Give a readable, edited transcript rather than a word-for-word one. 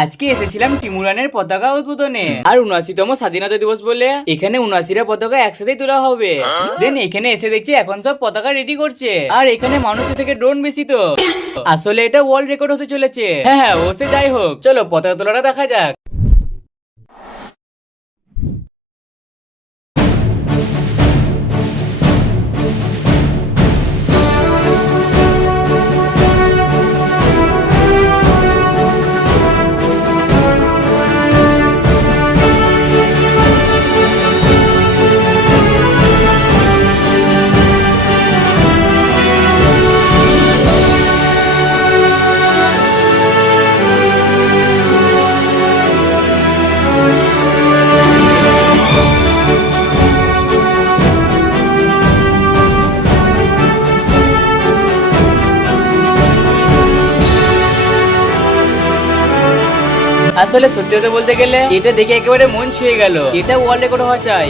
আজকে এসেছিলাম টিমুরানের পতাকা উদ্বোধনে আর ৭৯তম স্বাধীনতা দিবস বলে এখানে ৭৯টা পতাকা একসাথেই তোলা হবে। দেন এখানে এসে দেখছি এখন সব পতাকা রেডি করছে আর এখানে মানুষের থেকে ড্রোন বেশি তো আসলে এটা ওয়ার্ল্ড রেকর্ড হতে চলেছে। হ্যাঁ ও সে যাই হোক, চলো পতাকা তোলাটা দেখা যাক। আসলে সত্যি কথা বলতে গেলে এটা দেখে একেবারে মন ছুঁয়ে গেল, এটা ওয়ার্ল্ড রেকর্ড হওয়া চাই।